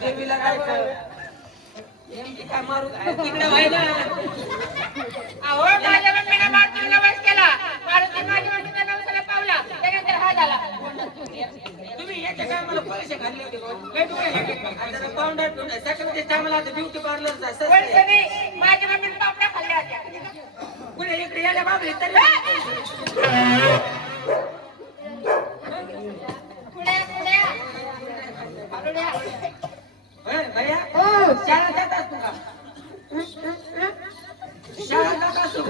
देवीला जायचं नेमकी काय मारू तिकडे व्हायला अहो माझ्या मम्मीने मारुतीला नवस केला मारुती माझ्या मम्मीचा नवसाला पावला त्यानंतर हा झाला तुम्ही याच्या काय मला पैसे घातले होते आता पाऊंडर सकाळच्या टायमाला आता ब्युटी पार्लरचा पैसे नाही माझ्या मम्मीने पापड्या खाल्ल्या होत्या पुढे इकडे यायला बाबली तरी भैया शाळा जात असतो का शाळा जात असतो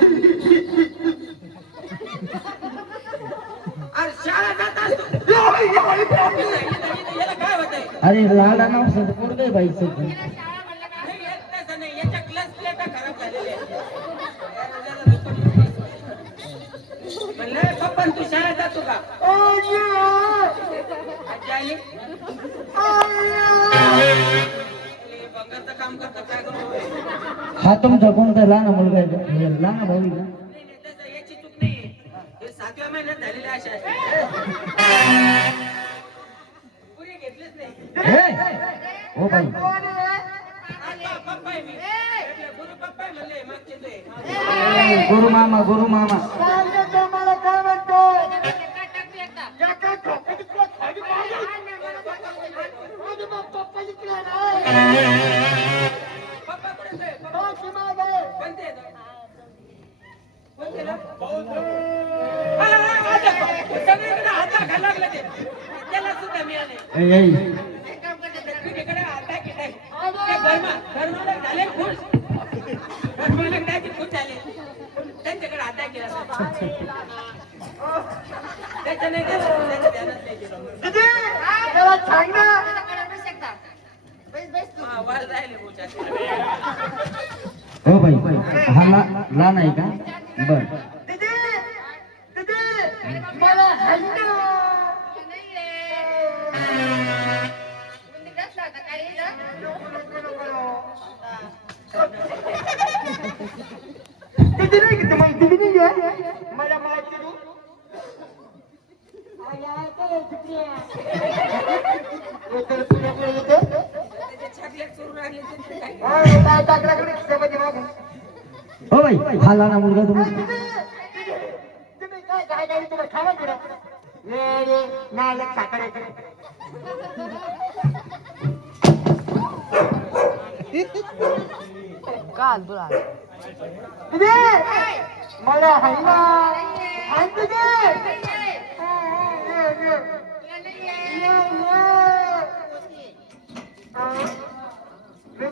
अरे शाळा जात असतो याला काय होतंय अरे लाला नाव सर पोरग आहे बाई सर तसं नाही याच्या क्लास प्लेटा खराब झालेल्या म्हणलं पप्पा तू शाळा जातो का आजी आली बंगालचं काम करतो काय करू हा तुमचा कोणता लहान मुलगा आहे लहान भाऊ आहे का? तसं याची चूक नाहीये हे 7व्या महिन्यात झालेल्या अशा पुरी घेतलीच नाही हे? हो बाई पप्पा आहे मी गुरु पप्पा आहे म्हणले मागचे ते गुरु मामा मला काय म्हणतो पप्पा कुठे आहे? कोणते आहेत? कोणते ना? सगळीकडे हाता घालायला लागले ते त्याला सुद्धा मिळाले तुझ्याकडे हाता की नाही घरमालक झाले खुश घरमालक त्याची खुश झाले त्यांच्याकडे हाता केला त्याच्या नाही त्याच्या ध्यानात नाही दिलं वाल राहिले बोचा हो बाई हा लहान आहे का बर मला माहिती चॉकलेट चोरून आणले ते काय हो बाई हा लहान मुलगा तुम्ही काल तुला मला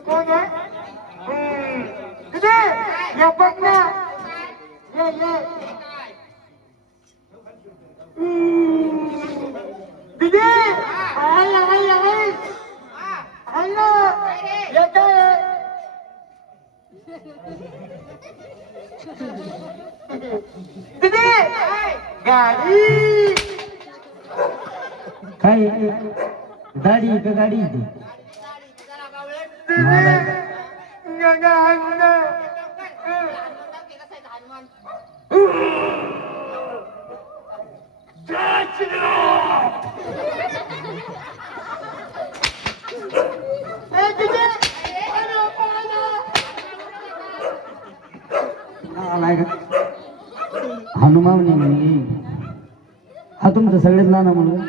कोण आहे या बघ ना दिदी दिदी गाडी काय गाडी का गाडी ती हनुमान म्हणे हा तुमचा सगळ्यात लहान मुलगा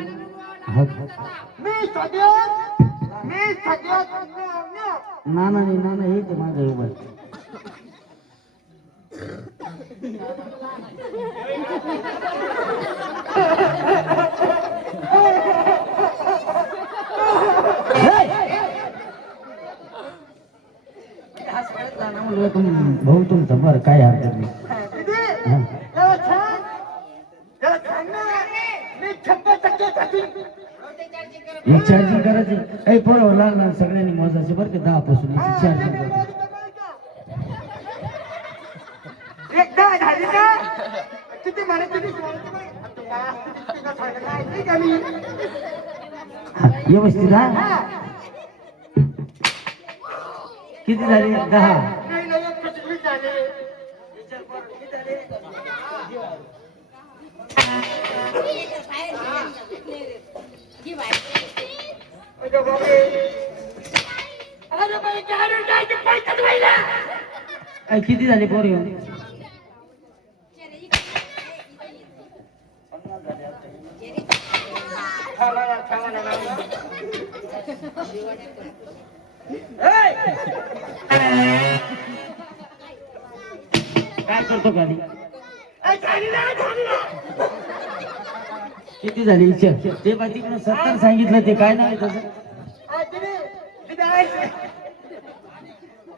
नाना नाही नाना हेच माझं उभं भाऊ तुमचा बरं काय हरकत नाही चार्जिंग करायची काही पोरं लहान लहान सगळ्यांनी मोजायचे बरं का 10 पासून चार्जिंग एकदा झाली ना किती म्हणायचं व्यवस्थित हा किती झाले 10 बाबा काय किती झाले पोर येऊन? काय करतो गाडी? किती झाली इच्छा? ते बाकी 70 सांगितलं. ते काय नाही तसं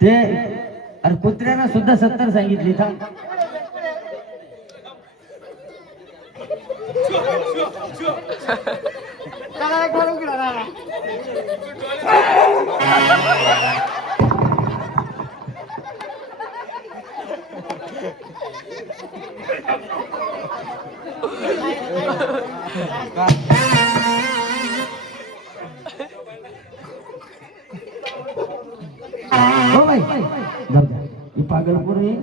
ते. अरे कुत्र्यानं सुद्धा 70 सांगितली. था हो बाई जाऊ द्या. ही पागलपूर आहे.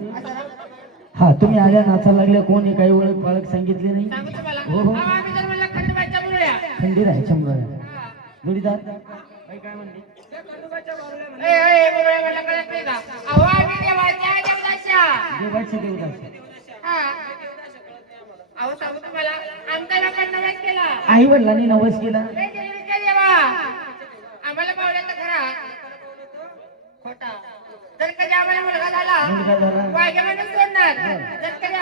हा तुम्ही आल्या नाचायला लागल्या. कोण आहे? काही ओळख पाळख सांगितली नाही. सांगू तुम्हाला हो हो आम्ही तर म्हणलं खंडोबाच्या मुरळ्या. खंडीर आहे. शंभर जोडीदार काय म्हणते? मुरळ्या मला कळत नाही का? अहो आम्ही देवाच्या जगदाच्या. देवाची देवदास. हा. अहो सांगू तुम्हाला आमचा लोकांना नवस केला. आई वडिलांनी नवस केला. लय देवीच्या देवा आम्हाला पावल्याचा खरा खोटा. जर कधी आम्हाला मुलगा मुलगा झाला झाला. वाघ्या म्हणून सोडणार. जर कधी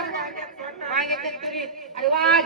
वाघ्याच्या तुरीत आणि वाघ